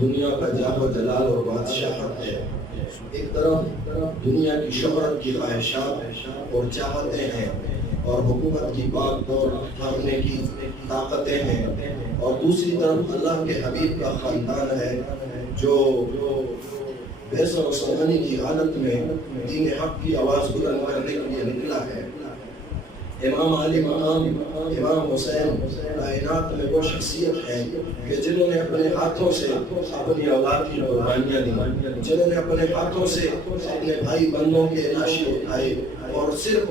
دنیا کا جاہ و جلال اور بادشاہت ہے، ایک طرف دنیا کی شہرت کی خواہشات اور چاہتیں ہیں اور حکومت کی پاک دور تھامنے کی طاقتیں ہیں، اور دوسری طرف اللہ کے حبیب کا خاندان ہے جو بحث و سمانی کی حالت میں دین حق کی آواز بلند کرنے کے لیے نکلا ہے۔ امام علی مقام امام حسین کائنات میں وہ شخصیت ہے کہ جنہوں نے اپنے ہاتھوں سے اپنی اولاد کی قربانیاں دی، جنہوں نے اپنے ہاتھوں سے اپنے بھائی بندوں کے لاشیں اٹھائے اور صرف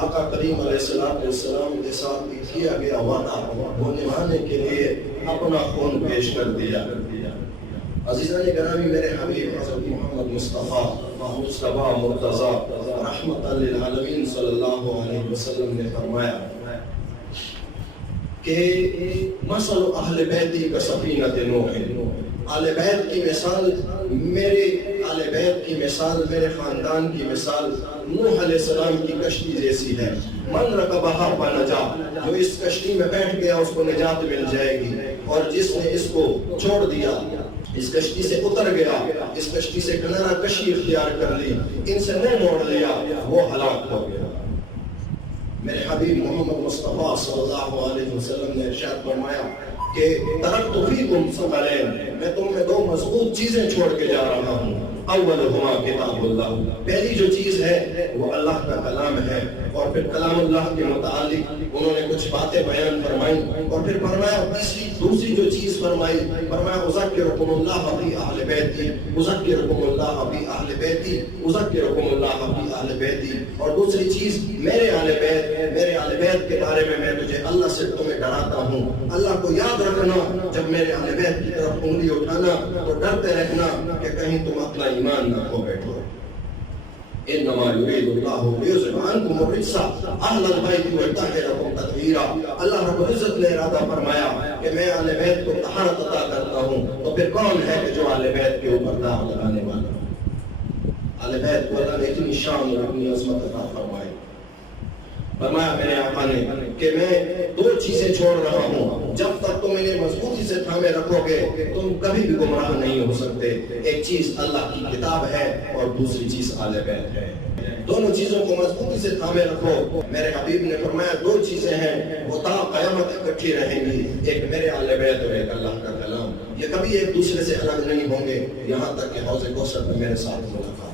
آقا کریم علیہ السلام کے ساتھ کیا گیا وعدہ وہ نبھانے کے لیے اپنا خون پیش کر دیا۔ عزیزان گرامی، میرے حبیب حضرت محمد مصطفیٰ مرتضیٰ رحمت للعالمین صلی اللہ علیہ وسلم نے فرمایا کہ مثل اہل بیتی کا سفینۃ نوح، اہل بیت کی مثال، میرے اہل بیت کی مثال، میرے خاندان کی مثال نوح علیہ السلام کی کشتی جیسی ہے۔ من رکبہا فنجا، جو اس کشتی میں بیٹھ گیا اس کو نجات مل جائے گی، اور جس نے اس کو چھوڑ دیا، اس کشتی سے اتر گیا، اس کشتی سے کنارہ کشی اختیار کر لی، ان سے منہ موڑ لیا، وہ ہلاک ہو گیا۔ میرے حبیب محمد مصطفیٰ صلی اللہ علیہ وسلم نے ارشاد فرمایا کہ ترکت فیکم ثقلین، میں تم میں دو مضبوط چیزیں چھوڑ کے جا رہا ہوں۔ اولہما کتاب اللہ، پہلی جو چیز ہے وہ اللہ کا کلام ہے، اور پھر کلام اللہ کے متعلق انہوں نے کچھ باتیں بیان فرمائی، اور پھر فرمایا دوسری جو چیز فرمائی، فرمایا اذکرکم اللہ فی اہل بیتی، اذکرکم اللہ فی اہل بیتی، اذکرکم اللہ فی اہل بیتی، اور دوسری چیز میرے اہل بیت، میرے اہل بیت کے بارے میں تجھے اللہ سے تمہیں ڈراتا ہوں۔ اللہ کو یاد رکھنا، جب میرے اہل بیت کی طرف انگلی اٹھانا تو ڈرتے رہنا کہ کہیں تم اپنا ایمان نہ کھو بیٹھو۔ انما یرید اللہ لیذهب عنکم الرجس اہل البیت ویطہرکم تطہیرا، اللہ رب العزت نے ارادہ فرمایا کہ میں اہل بیت کو طہارت عطا کرتا ہوں، تو پھر کون ہے کہ جو اہل بیت کے اوپر داغ لگانے والا؟ اہل بیت کو اللہ نے اتنی شان اور اتنی عظمت عطا فرمائی۔ فرمایا میرے آقا نے کہ میں دو چیزیں چھوڑ رہا ہوں، جب تک تم انہیں مضبوطی سے تھامے رکھو گے تم کبھی بھی گمراہ نہیں ہو سکتے۔ ایک چیز اللہ کی کتاب ہے اور دوسری چیز اہل بیت ہے، دونوں چیزوں کو مضبوطی سے تھامے رکھو۔ میرے حبیب نے فرمایا دو چیزیں ہیں وہ تا قیامت اکٹھی رہیں گی، ایک میرے اہل بیت اور ایک اللہ کا کلام، یہ کبھی ایک دوسرے سے الگ نہیں ہوں گے یہاں تک کہ حوض کوثر میں میرے ساتھ ملاقات۔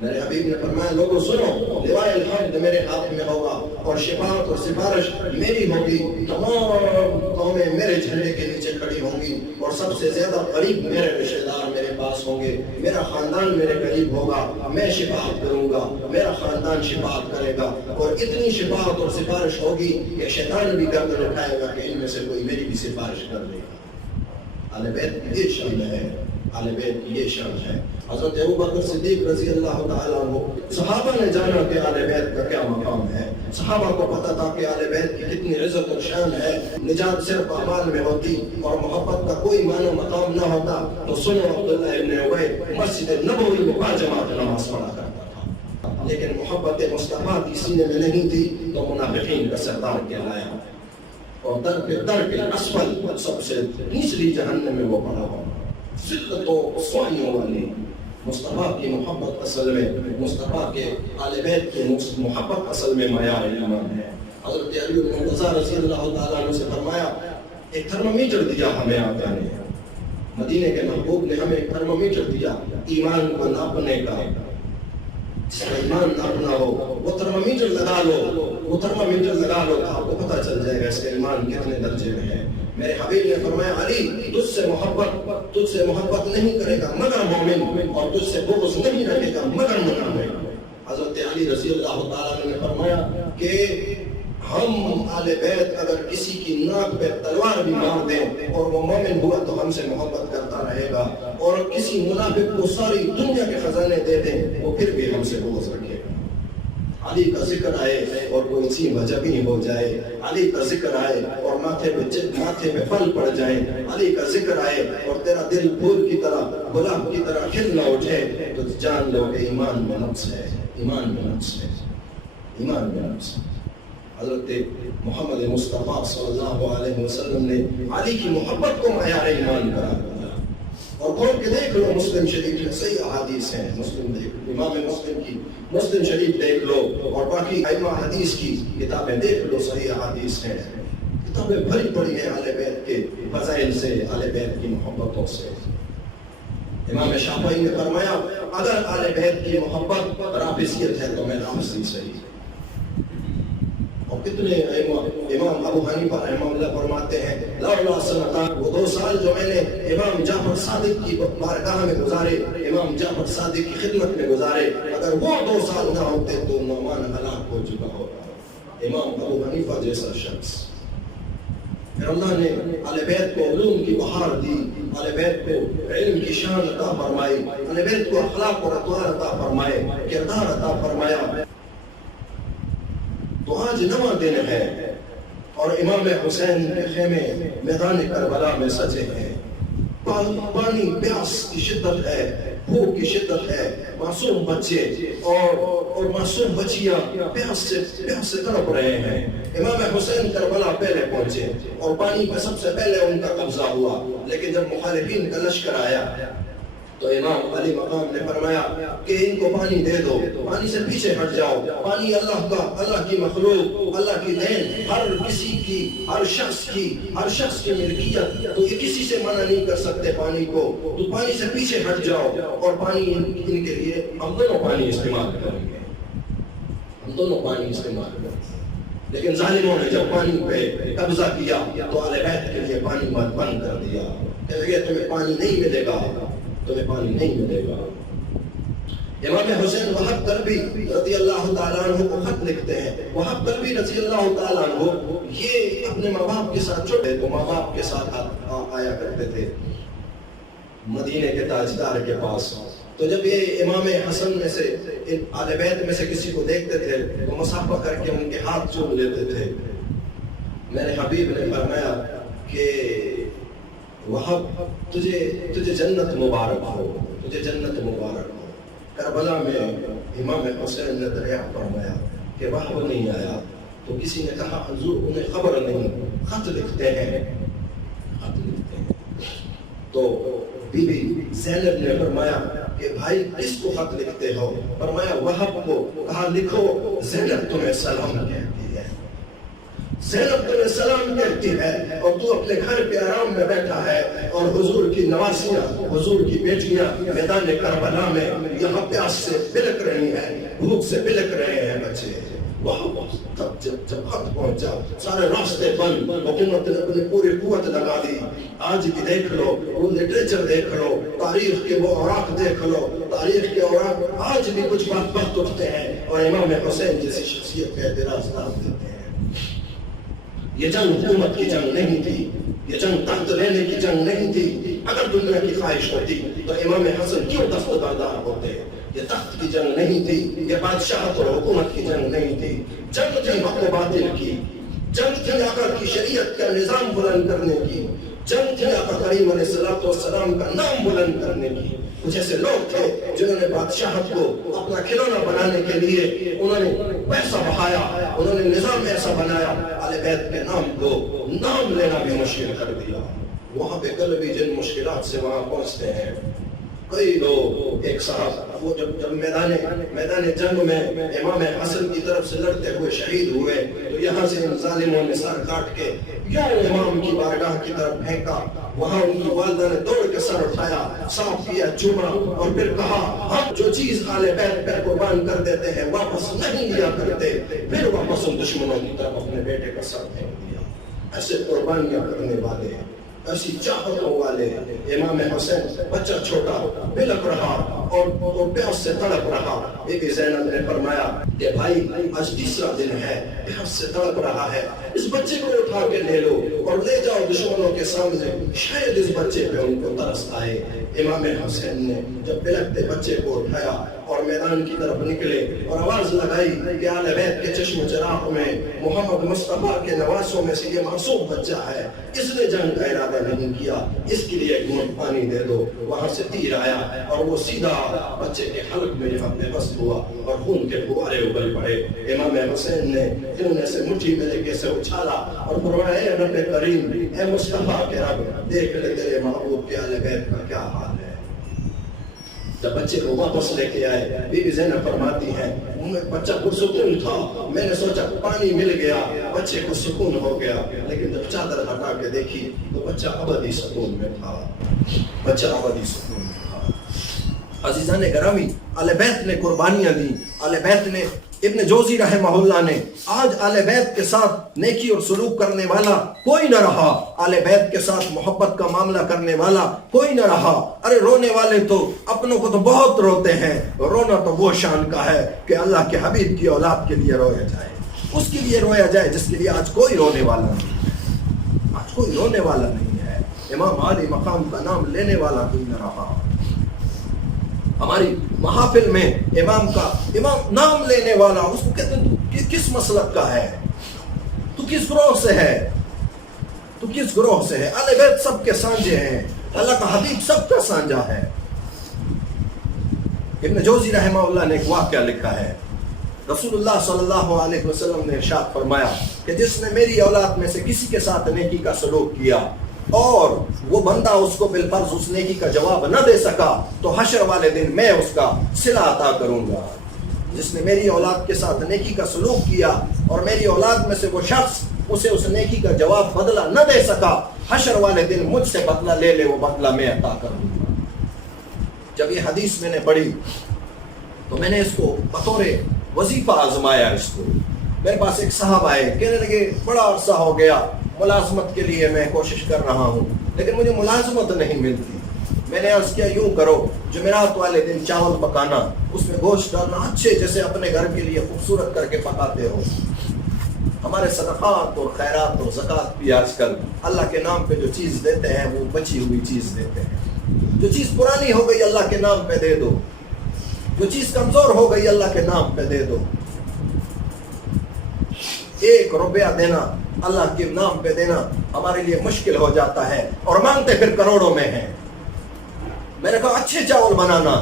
میرے حبیب نے فرمایا لوگوں سنو، لوائے الحمد میرے ہاتھ میں ہوگا اور شفاعت اور سفارش میری ہوگی، تمام قومیں میرے جھنڈے کے نیچے کھڑی ہوں گی، اور سب سے زیادہ قریب میرے رشتہ دار میرے پاس ہوں گے، میرا خاندان میرے قریب ہوگا، میں شفاعت کروں گا، میرا خاندان شفاعت کرے گا، اور اتنی شفاعت اور سفارش ہوگی کہ شیطان بھی گردن اٹھائے گا کہ ان میں سے کوئی میری بھی سفارش کر دے گا۔ اہل بیت کی یہ شان ہے، اہل بیت کی یہ شان ہے۔ حضرت ابوبکر صدیق رضی اللہ تعالیٰ عنہ، صحابہ نے جانا کہ اہل بیت کا کیا مقام ہے، صحابہ کو پتہ تھا کہ اہل بیت کی کتنی عزت اور شان ہے، نجات صرف اعمال میں ہوتی اور محبت کا کوئی معنی مقام نہ ہوتا تو سنو عبداللہ ابن ابی مسجد نبوی میں باجماعت نماز پڑھا کرتا تھا، لیکن محبت مصطفیٰ کی سینے میں نہیں تھی تو منافقین کا سردار کہلایا، اور درک اسفل سب سے نچلی جہنم میں وہ پڑا ہوا، ذلت و سوائیوں والی۔ مصطفیٰ کی محبت اصل میں، مصطفیٰ کے آل بیت کی محبت اصل میں معیار ایمان ہے۔ حضرت علی المرتضیٰ رضی اللہ تعالیٰ عنہ سے فرمایا ایک تھرمامیٹر دیا ہمیں آقا نے، مدینے کے محبوب نے ہمیں ایک تھرمامیٹر دیا ایمان کو ناپنے کا، جس کا ایمان ناپنا ہو وہ تھرمامیٹر لگا لو، وہ تھرمامیٹر لگا لو تو آپ کو پتہ چل جائے گا اس کا ایمان کتنے درجے میں ہے۔ میرے حبیب نے فرمایا علی تجھ سے محبت نہیں کرے گا مگر مومن، اور تجھ سے بغض نہیں رکھے گا مگر منافق۔ حضرت علی رضی اللہ تعالیٰ نے فرمایا کہ ہم آل بیت اگر کسی کی ناک پہ تلوار بھی مار دیں اور وہ مومن ہوا تو ہم سے محبت کرتا رہے گا، اور کسی منافق کو ساری دنیا کے خزانے دے دیں وہ پھر بھی ہم سے بغض رکھے گا۔ علی کا ذکر آئے اور کوئی سی وجبی ہو جائے، علی کا ذکر آئے اور ماتھے پہ پھل پڑ جائے، علی کا ذکر آئے اور تیرا دل پھول کی طرح گلاب کی طرح کھل نہ اٹھے تو جان لو کہ ایمان میں نقص ہے، ایمان میں نقص ہے، ایمان میں نقص ہے۔ حضرت محمد مصطفیٰ صلی اللہ علیہ وسلم نے علی کی محبت کو معیار ایمان قرار دیا. اور کھول کے دیکھ لو مسلم شریف میں صحیح احادیث ہیں. امام مسلم کی مسلم شریف دیکھ لو اور باقی ائمہ حدیث کی کتابیں دیکھ لو, صحیح احادیث ہیں. کتابیں بھری پڑی ہیں اہل بیت کے فضائل سے, اہل بیت کی محبتوں سے. امام شافعی نے فرمایا اگر اہل بیت کی محبت رافضیت ہے تو میں رافضی صحیح. اور کتنے امام ابو حنیفہ رحمہ اللہ فرماتے ہیں لولا سنتان, وہ 2 سال جو میں نے امام جعفر صادق کی بارگاہ میں گزارے, امام جعفر صادق کی خدمت میں گزارے, اگر وہ 2 سال نہ ہوتے تو نعمان ہلاک ہو چکا ہوتا. امام ابو حنیفہ جیسا شخص. پھر اللہ نے اہل بیت کو علوم کی بہار دی, اہل بیت کو علم کی شان عطا فرمائی, اہل بیت کو اخلاق اور اطوار عطا فرمائے, کردار عطا فرمایا. تو آج نواں دن ہے اور امام حسین کے خیمے میدان کربلا میں سجے ہیں. پانی پیاس کی شدت ہے, بھوک کی شدت ہے. معصوم بچے اور معصوم بچیاں پیاس سے تڑپ رہے ہیں. امام حسین کربلا پہلے پہنچے اور پانی پہ سب سے پہلے ان کا قبضہ ہوا. لیکن جب مخالفین کا لشکر آیا تو امام علی مقام نے فرمایا کہ ان کو پانی دے دو, پانی سے پیچھے ہٹ جاؤ. پانی اللہ کا, اللہ کی مخلوق, اللہ کی دین, ہر کسی کی, ہر شخص کی ملکیت. تو یہ کسی سے منع نہیں کر سکتے پانی کو. تو پانی سے پیچھے ہٹ جاؤ اور پانی ان کے لیے ہم دونوں پانی استعمال کریں گے, ہم دونوں پانی استعمال کریں گے. لیکن ظالموں نے جب پانی پہ قبضہ کیا تو اہل بیت کے لیے پانی بند کر دیا. کہ تمہیں پانی نہیں ملے گا, تمہیں پانی نہیں ملے گا. امام حسین وہب کلبی رضی اللہ تعالیٰ عنہ کو خط لکھتے ہیں. وہب کلبی رضی اللہ تعالیٰ عنہ یہ اپنے ماں باپ کے ساتھ چھوٹے تو ماں باپ کے ساتھ آیا کرتے تھے مدینے کے تاجدار کے پاس. تو جب یہ امام حسن میں سے, اہل بیت میں سے کسی کو دیکھتے تھے تو مصافحہ کر کے ان کے ہاتھ چوم لیتے تھے. میرے حبیب نے فرمایا کہ وہب تجھے جنت مبارک ہو, تجھے جنت مبارک ہو. کربلا میں امام حسین نے دریافت فرمایا کہ وہب نہیں آیا تو کسی نے کہا حضور انہیں خبر نہیں, خط لکھتے ہیں, خط لکھتے ہیں. تو بی بی زینب نے فرمایا کہ بھائی کس کو خط لکھتے ہو؟ فرمایا وہب کو. کہا لکھو زینب تمہیں سلام کہتی ہے, زینب تمہیں سلام کہتی ہے اور تو اپنے گھر کے آرام میں بیٹھا ہے اور حضور کی نواسیاں, حضور کی بیٹیاں میدان کربلا میں یہاں پیاس سے بلک رہی ہیں, بھوک سے بلک رہے ہیں بچے. جب خط پہنچا سارے راستے بند, حکومت نے اپنی پوری قوت لگا دی. آج بھی دیکھ لو, وہ لٹریچر دیکھ لو, تاریخ کے وہ اوراق دیکھ لو, تاریخ کے اوراق آج بھی کچھ بات اٹھتے ہیں اور امام حسین جیسی شخصیت پہ اعتراض ڈال دیتے ہیں. یہ جنگ حکومت کی جنگ نہیں تھی, یہ جنگ تخت لینے کی جنگ نہیں تھی. اگر دنیا کی خواہش ہوتی تو امام حسن کیوں دستبردار ہوتے؟ یہ تخت کی جنگ نہیں تھی, یہ بادشاہت اور حکومت کی جنگ نہیں تھی. جنگ تھی حق و باطل کی, جنگ تھی آقا کی شریعت کا نظام بلند کرنے کی, جنگ تھی آقا کریم علیہ السلام کا نام بلند کرنے کی. کچھ ایسے لوگ تھے جنہوں نے بادشاہت کو اپنا کھلونا بنانے کے لیے انہوں نے پیسہ بہایا, انہوں نے نظام ایسا بنایا, اہل بیت کے نام کو نام لینا بھی مشکل کر دیا. وہاں پہ کل بھی جن مشکلات سے وہاں پہنچتے ہیں کئی لوگ. ایک صاحب وہ جب میدان جنگ میں امام حسن کی طرف سے لڑتے ہوئے شہید ہوئے تو یہاں سے ان ظالموں نے سر کاٹ کے یوں امام کی بارگاہ کی طرف پھینکا. وہاں ان کی والدہ نے دوڑ کے سر اٹھایا, صاف کیا, چوما اور پھر کہا ہم جو چیز اہل بیت پہ قربان کر دیتے ہیں واپس نہیں لیا کرتے. پھر واپس ان دشمنوں کی طرف اپنے بیٹے کا سر پھینک دیا. ایسے قربانیاں کرنے والے, ایسی چاہتوں والے امام حسین بچہ چھوٹا بلک رہا اور پیاس سے تڑپ رہا. بی بی زینب نے فرمایا کہ بھائی آج تیسرا دن ہے, پیاس سے تڑپ رہا ہے, اس بچے کو اٹھا کے لے لو اور لے جاؤ دشمنوں کے سامنے, شاید اس بچے پہ ان کو ترس آئے. امام حسین نے جب بلکتے بچے کو اٹھایا اور میدان کی طرف نکلے اور آواز لگائی کہ اہل بیت کے چشم چراغ میں محمد مصطفیٰ کے نواسوں میں سے یہ معصوم بچہ ہے, اس نے جنگ کا ارادہ نہیں کیا, اس کے لیے ایک گھونٹ پانی دے دو. وہاں سے تیر آیا اور وہ سیدھا بچے کے حلق میں اپنے بس ہوا اور خون کے فوارے ابل پڑے. امام حسین نے انہوں نے سے مٹھی میں لے کے سے اچھالا اور فرمایا اے رب کریم، اے مصطفیٰ کے رب، دیکھ لے تیرے محبوب کے اہل بیت کا کیا حال ہے. جب بچے کو واپس لے کے آئے، بی بی زینب فرماتی ہیں بچہ پرسکون تھا، میں نے سوچا پانی مل گیا، بچے کو سکون ہو گیا، لیکن جب چادر ہٹا کے دیکھی تو بچہ ابدی سکون میں تھا، بچہ ابدی سکون میں تھا. عزیزان گرامی، اہل بیت نے قربانیاں دی، اہل بیت نے، ابن جوزی رحمہ اللہ نے، آج اہل بیت کے ساتھ نیکی اور سلوک کرنے والا کوئی نہ رہا، اہل بیت کے ساتھ محبت کا معاملہ کرنے والا کوئی نہ رہا. ارے رونے والے تو اپنوں کو تو بہت روتے ہیں، رونا تو وہ شان کا ہے کہ اللہ کے حبیب کی اولاد کے لیے رویا جائے، اس کے لیے رویا جائے جس کے لیے آج کوئی رونے والا نہیں، آج کوئی رونے والا نہیں ہے. امام عالی مقام کا نام لینے والا کوئی نہ رہا. ہماری محافل میں امام نام لینے والا، اس کو کہتے ہیں تو کس مسلک کا ہے، تو کس گروہ سے ہے، تو کس گروہ سے ہے. اہل بیت سب کے سانجے ہیں، اللہ کا حبیب سب کا سانجا ہے. ابن جوزی رحمہ اللہ نے ایک واقعہ لکھا ہے. رسول اللہ صلی اللہ علیہ وسلم نے ارشاد فرمایا کہ جس نے میری اولاد میں سے کسی کے ساتھ نیکی کا سلوک کیا اور وہ بندہ اس کو بالفرض اس نیکی کا جواب نہ دے سکا تو حشر والے دن میں اس کا صلہ عطا کروں گا. جس نے میری اولاد کے ساتھ نیکی کا سلوک کیا اور میری اولاد میں سے وہ شخص اسے اس نیکی کا جواب بدلہ نہ دے سکا، حشر والے دن مجھ سے بدلہ لے لے، وہ بدلہ میں عطا کروں گا. جب یہ حدیث میں نے پڑھی تو میں نے اس کو بطور وظیفہ آزمایا. اس کو میرے پاس ایک صاحب آئے، کہنے لگے بڑا عرصہ ہو گیا ملازمت کے لیے میں کوشش کر رہا ہوں لیکن مجھے ملازمت نہیں ملتی. میں نے عرض کیا یوں کرو، جمعرات والے دن چاول پکانا، اس میں گوشت ڈالنا اچھے جیسے اپنے گھر کے لیے خوبصورت کر کے پکاتے ہو. ہمارے صدقات اور خیرات اور زکوٰۃ بھی آج کل اللہ کے نام پہ جو چیز دیتے ہیں وہ بچی ہوئی چیز دیتے ہیں. جو چیز پرانی ہو گئی اللہ کے نام پہ دے دو، جو چیز کمزور ہو گئی اللہ کے نام پہ دے دو. 1 روپیہ دینا اللہ کے نام پہ دینا ہمارے لیے مشکل ہو جاتا ہے اور مانگتے پھر کروڑوں میں ہیں. میں نے کہا اچھے چاول بنانا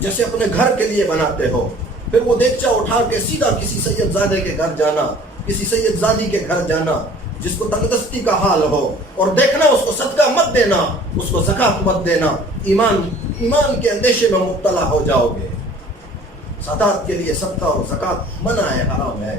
جیسے اپنے گھر کے لیے بناتے ہو، پھر وہ دیگچا اٹھا کے سیدھا کسی سید زادے کے گھر جانا، کسی سید زادی کے گھر جانا جس کو تندرستی کا حال ہو، اور دیکھنا اس کو صدقہ مت دینا، اس کو زکوٰۃ مت دینا. ایمان کے اندیشے میں مبتلا ہو جاؤ گے. سادات کے لیے صدقہ اور زکوٰۃ منع ہے، حرام ہے.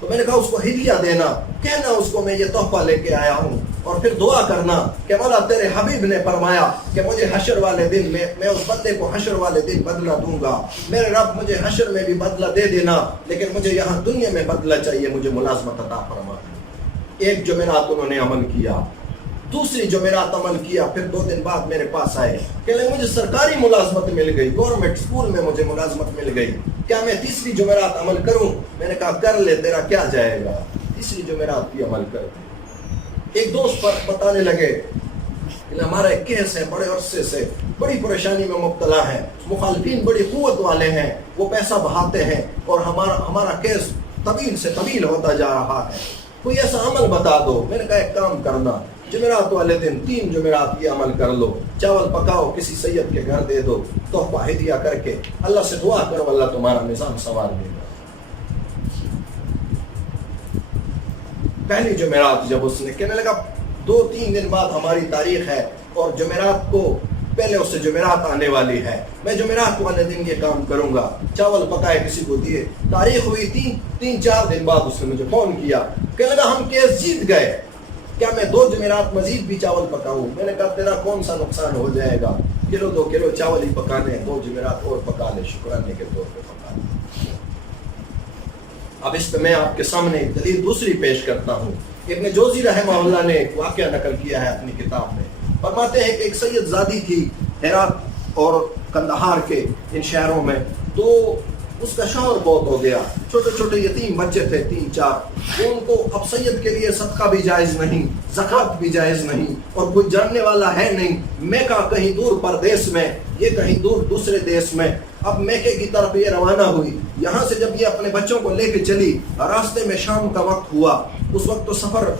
تو میں نے کہا اس کو ہدیہ دینا، کہنا اس کو میں یہ تحفہ لے کے آیا ہوں، اور پھر دعا کرنا کہ مولا تیرے حبیب نے فرمایا کہ مجھے حشر والے دن میں اس بندے کو حشر والے دن بدلہ دوں گا. میرے رب مجھے حشر میں بھی بدلہ دے دینا، لیکن مجھے یہاں دنیا میں بدلہ چاہیے، مجھے ملازمت عطا فرما. ایک جمعرات انہوں نے عمل کیا، دوسری جمعرات عمل کیا، پھر 2 دن بعد میرے پاس آئے کہ مجھے سرکاری ملازمت مل گئی، گورنمنٹ اسکول میں مجھے ملازمت مل گئی، کیا میں تیسری جمعرات عمل کروں؟ میں نے کہا کر لے، تیرا کیا جائے گا، تیسری جمعرات بھی عمل کر. ایک دوست پر بتانے لگے کہ ہمارا ایک کیس ہے، بڑے عرصے سے بڑی پریشانی میں مبتلا ہے، مخالفین بڑی قوت والے ہیں، وہ پیسہ بہاتے ہیں اور ہمارا کیس طویل سے طویل ہوتا جا رہا ہے، کوئی ایسا عمل بتا دو. میں نے کہا ایک کام کرنا، جمعرات والے دن 3 جمعرات یہ عمل کر لو، چاول پکاؤ، کسی سید کے گھر دے دو، تحفہ ہدیہ کر کے اللہ سے دعا کرو، اللہ تمہارا نظام سنوار دے گا. پہلی جمعرات جب اس نے کہنے لگا 2-3 دن بعد ہماری تاریخ ہے اور جمعرات کو پہلے اس سے جمعرات آنے والی ہے، میں جمعرات والے دن یہ کام کروں گا. چاول پکائے، کسی کو دیے، تاریخ ہوئی 3-4 دن بعد اس نے مجھے فون کیا، کہنے لگا ہم کیس جیت گئے، کیا میں 2 جمعرات مزید بھی چاول پکاؤں؟ میں نے کہا تیرا کون سا نقصان ہو جائے گا، 1-2 کلو چاول ہی پکانے، 2 جمعرات اور پکا لے، شکرانے کے طور پہ پکا لے. اب اس پہ میں آپ کے سامنے ایک دلیل دوسری پیش کرتا ہوں. ابن جوزی رحمہ اللہ نے ایک واقعہ نقل کیا ہے اپنی کتاب میں. فرماتے ہیں کہ ایک سید زادی تھی ہرات اور کندہار کے ان شہروں میں، تو اس کا شوہر بہت ہو گیا، چھوٹے چھوٹے یتیم بچے تھے 3-4، ان کو اب سید کے لیے صدقہ بھی جائز نہیں، زکوٰۃ بھی جائز نہیں، اور کوئی جاننے والا ہے نہیں. میکہ کہیں دور پردیس میں، یہ کہیں دور دوسرے دیش میں. اب میکے کی طرف یہ روانہ ہوئی. یہاں سے جب یہ اپنے بچوں کو لے کے چلی، راستے میں شام کا وقت ہوا. اس وقت تو سفر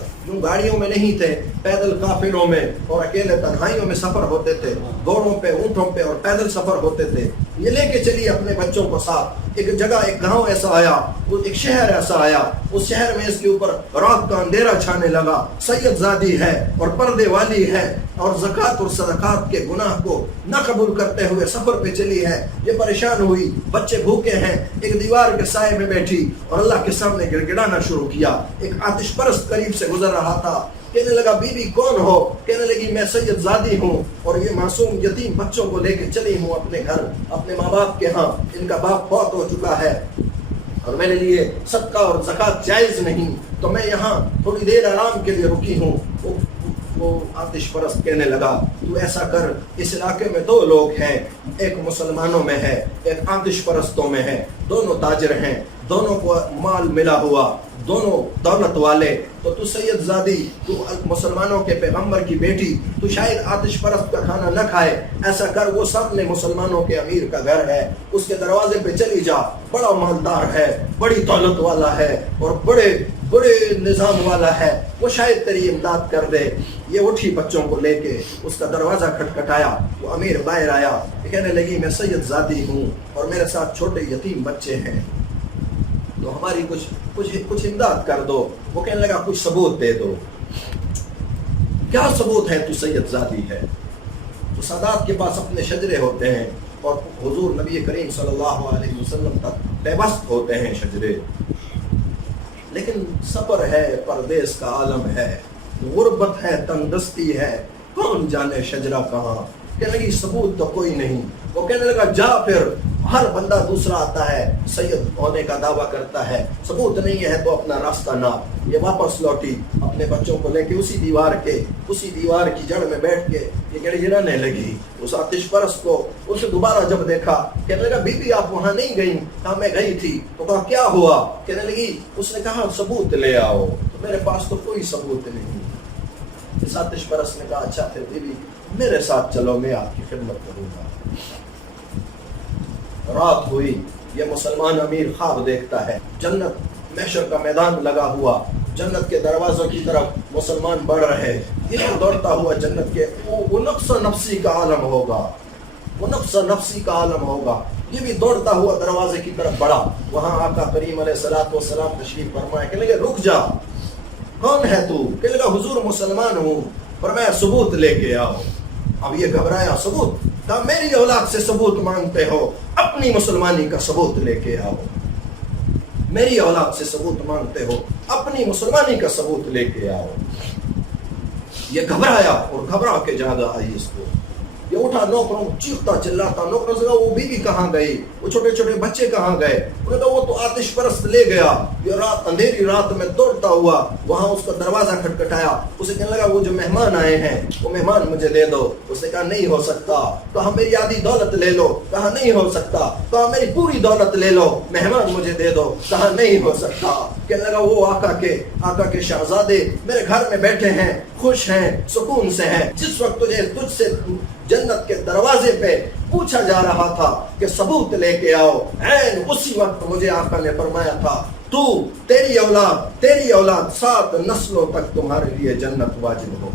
گاڑیوں میں نہیں تھے، پیدل قافلوں میں اور اکیلے تنہائیوں میں سفر ہوتے تھے، گھوڑوں پہ، اونٹوں پہ اور پیدل سفر ہوتے تھے. یہ لے کے چلیے اپنے بچوں کو ساتھ. ایک جگہ ایک گاؤں ایسا آیا, ایک شہر ایسا آیا, اس شہر میں اس کے اوپر رات کا اندھیرا چھانے لگا. سید زادی ہے اور پردے والی ہے اور زکوٰۃ اور صدقات کے گناہ کو نہ قبول کرتے ہوئے سفر پہ چلی ہے. یہ پریشان ہوئی, بچے بھوکے ہیں, ایک دیوار کے سائے میں بیٹھی اور اللہ کے سامنے گڑ گڑانا شروع کیا. ایک آتش پرست قریب سے گزر رہا تھا, کہنے لگا بی بی کون ہو؟ کہنے لگی میں سید زادی ہوں اور یہ معصوم یتیم بچوں کو لے کے چلی ہوں اپنے گھر, اپنے ماں باپ کے ہاں. ان کا باپ فوت ہو چکا ہے اور میرے لیے صدقہ اور زکوٰۃ جائز نہیں, تو میں یہاں تھوڑی دیر آرام کے لیے رکی ہوں. وہ آتش پرست کہنے لگا تو ایسا کر, اس علاقے میں دو لوگ ہیں, ایک مسلمانوں میں ہے, ایک آتش پرستوں میں ہے, دونوں تاجر ہیں, دونوں کو مال ملا ہوا, دونوں دولت والے. تو سید زادی, تو مسلمانوں کے پیغمبر کی بیٹی, تو شاید آتش پرست کا کھانا نہ کھائے. ایسا کر, وہ سامنے مسلمانوں کے امیر کا گھر ہے, اس کے دروازے پہ چلی جا. بڑا مالدار ہے, بڑی دولت والا ہے اور بڑے نظام والا ہے, وہ شاید تیری امداد کر دے. یہ اٹھی بچوں کو لے کے, اس کا دروازہ کھٹکھٹایا. وہ امیر باہر آیا, کہنے لگی میں سید زادی ہوں اور میرے ساتھ چھوٹے یتیم بچے ہیں, تو ہماری کچھ امداد کر دو. وہ کہنے لگا کچھ ثبوت دے دو. کیا ثبوت ہے تو سید زادی ہے؟ تو سادات کے پاس اپنے شجرے ہوتے ہیں اور حضور نبی کریم صلی اللہ علیہ وسلم تک پیوست ہوتے ہیں شجرے, لیکن سفر ہے, پردیس کا عالم ہے, غربت ہے, تندرستی ہے, کون جانے شجرا کہاں. کہنے لگی ثبوت تو کوئی نہیں. وہ کہنے لگا جا, پھر ہر بندہ دوسرا آتا ہے, سید ہونے کا دعویٰ کرتا ہے, ثبوت نہیں ہے تو اپنا راستہ ناپ. یہ واپس لوٹی اپنے بچوں کو لے کے, اسی دیوار کی جڑ میں بیٹھ کے یہ گڑ گڑانے لگی. اس آتش پرست کو اسے دوبارہ جب دیکھا, کہنے لگا بی بی آپ وہاں نہیں گئی؟ کہا میں گئی تھی. تو کہا کیا ہوا؟ کہنے لگی, اس نے کہا ثبوت لے آؤ. تو میرے پاس تو کوئی ثبوت نہیں. اس آتش پرست نے کہا اچھا پھر بی بی میرے ساتھ چلو, میں آپ کی خدمت کروں گا. رات ہوئی, یہ مسلمان امیر خواب دیکھتا ہے, جنت محشر کا میدان لگا ہوا, جنت کے دروازوں کی طرف مسلمان بڑھ رہے. یہ دوڑتا ہوا جنت کے, وہ نفس نفسی کا عالم ہوگا, وہ نفس نفسی کا عالم ہوگا. یہ بھی دوڑتا ہوا دروازے کی طرف بڑھا. وہاں آقا کریم علیہ الصلوۃ والسلام تشریف فرمائے. کہنے لگے رک جا, کون ہے تو؟ کہنے لگا حضور مسلمان ہوں. فرمایا ثبوت لے کے آؤ. اب یہ گھبرایا, ثبوت؟ کہا میری اولاد سے ثبوت مانگتے ہو, اپنی مسلمانی کا ثبوت لے کے آؤ. میری اولاد سے ثبوت مانگتے ہو, اپنی مسلمانی کا ثبوت لے کے آؤ. یہ گھبرایا اور گھبرا کے جاگا آئی اس کو. یہ اٹھا, نوکروں چیختا چلاتا, نوکروں سے کہا وہ بیوی کہاں گئی, وہ چھوٹے چھوٹے بچے کہاں گئے؟ انہوں نے کہا وہ تو آتش پرست لے گیا. یہ رات, اندھیری رات میں دوڑتا ہوا وہاں اس کا دروازہ کھٹکھٹایا. اسے کہنے لگا وہ جو مہمان آئے ہیں وہ مہمان مجھے دے دو. اس نے کہا نہیں ہو سکتا. کہا میری آدھی دولت لے لو. کہا نہیں ہو سکتا. کہا میری پوری دولت لے لو, مہمان مجھے دے دو. کہا نہیں ہو سکتا. کہنے لگا وہ آقا کے شہزادے میرے گھر میں بیٹھے ہیں, خوش ہیں, سکون سے ہیں. جس وقت تجھ سے جنت کے دروازے پہ پوچھا جا رہا تھا کہ ثبوت لے کے آؤ, عین اسی وقت مجھے آقا نے فرمایا تھا تو تیری اولاد 7 نسلوں تک تمہارے لیے جنت واجب ہو.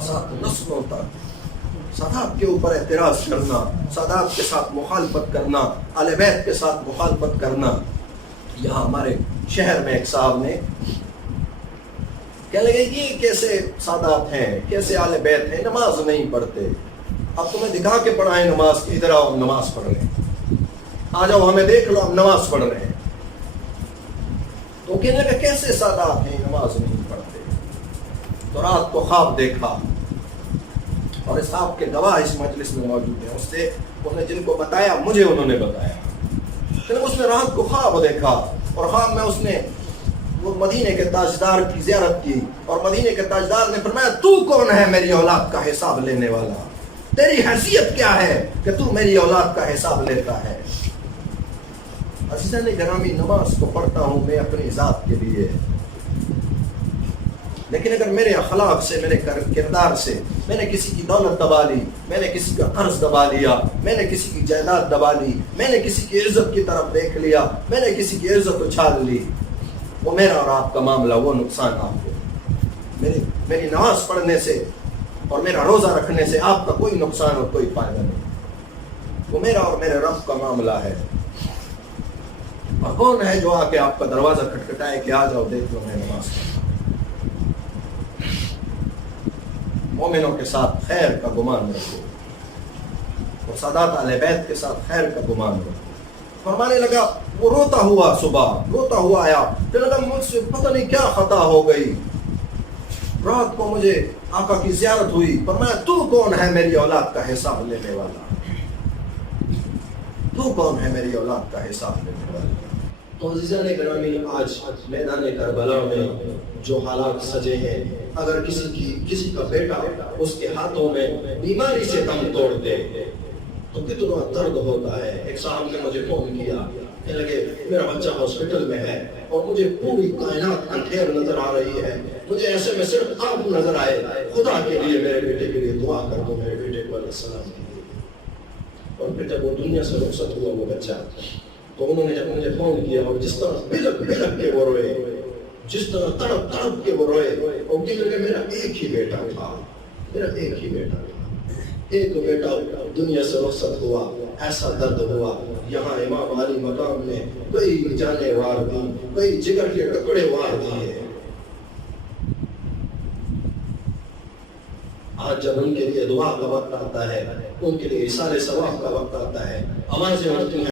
7 نسلوں تک. سادات کے اوپر اعتراض کرنا, سادات کے ساتھ مخالفت کرنا, اہل بیت کے ساتھ مخالفت کرنا. یہاں ہمارے شہر میں ایک صاحب نے کہنے لگے یہ کیسے سادات ہیں, کیسے اہل بیت ہیں, نماز نہیں پڑھتے. اب تمہیں دکھا کے پڑھائیں نماز کی, ادھر آؤ نماز پڑھ رہے ہیں, آ جاؤ ہمیں دیکھ لو ہم نماز پڑھ رہے ہیں. تو کہنے لگا کیسے سادات ہیں, نماز نہیں پڑھتے. تو رات کو خواب دیکھا اور اس خواب کے گواہ اس مجلس میں موجود ہیں. اس نے جن کو بتایا مجھے انہوں نے بتایا. اس نے رات کو خواب دیکھا اور خواب میں اس نے وہ مدینے کے تاجدار کی زیارت کی اور مدینے کے تاجدار نے فرمایا تو کون ہے میری اولاد کا حساب لینے والا؟ تیری حیثیت کیا ہے کہ تو میری اولاد کا حساب لیتا ہے؟ عزیزان گرامی, نماز کو پڑھتا ہوں میں اپنی ذات کے لیے, لیکن اگر میرے اخلاق سے, میرے کردار سے میں نے کسی کی دولت دبا لی, میں نے کسی کا قرض دبا لیا, میں نے کسی کی جائیداد دبا لی, میں نے کسی کی عزت کی طرف دیکھ لیا, میں نے کسی کی عزت اچھال لی, وہ میرا اور آپ کا معاملہ, وہ نقصان آپ کو. میری نماز پڑھنے سے اور میرا روزہ رکھنے سے آپ کا کوئی نقصان اور کوئی فائدہ نہیں. وہ میرا اور میرے رب کا معاملہ ہے. اور کون ہے جو آ کے آپ کا دروازہ کھٹکھٹائے کہ آ جاؤ دیکھ لو میں نماز پڑھوں. مومنوں کے ساتھ خیر کا گمان رکھو اور سادات اہل بیت کے ساتھ خیر کا گمان رکھو. فرمانے لگا وہ روتا ہوا صبح روتا ہوا آیا, پھر لگا مجھ سے پتہ نہیں کیا خطا ہو گئی. رات کو مجھے آقا کی زیارت ہوئی, فرمایا تو کون ہے میری اولاد کا حساب لینے والا, تو کون ہے میری اولاد کا حساب لینے والا. تو عزیزان گرامی, آج میدان کربلا میں جو حالات سجے ہیں, اگر کسی کا بیٹا اس کے ہاتھوں میں بیماری سے دم توڑ دے تو کتنا درد ہوتا ہے. ایک صاحب نے مجھے فون کیا, کہنے لگے میرا بچہ ہاسپٹل میں ہے اور مجھے پوری کائنات انٹھیر نظر آ رہی ہے, مجھے ایسے میں صرف آپ نظر آئے, خدا کے لیے میرے بیٹے کے لیے دعا کر دو, میرے بیٹے کو علیہ السلام کے لیے. اور پھر جب وہ دنیا سے رخصت ہوا وہ بچہ, تو انہوں نے جب مجھے فون کیا اور جس طرح بلک بلک کے وہ روئے, جس طرح تڑپ تڑپ کے وہ روئے, اور کہنے لگے میرا ایک ہی بیٹا تھا, میرا ایک ہی بیٹا تھا, ایک بیٹا دنیا سے رخصت ہوا, ایسا درد ہوا. یہاں امام علی مقام میں کئی جانے وار دی, کئی جگر کے ٹکڑے وار دیے. آج جب ان کے لیے دعا کا وقت آتا ہے, ان کے لیے اِصال ثواب کا وقت آتا ہے, آوازیں اٹھتی ہیں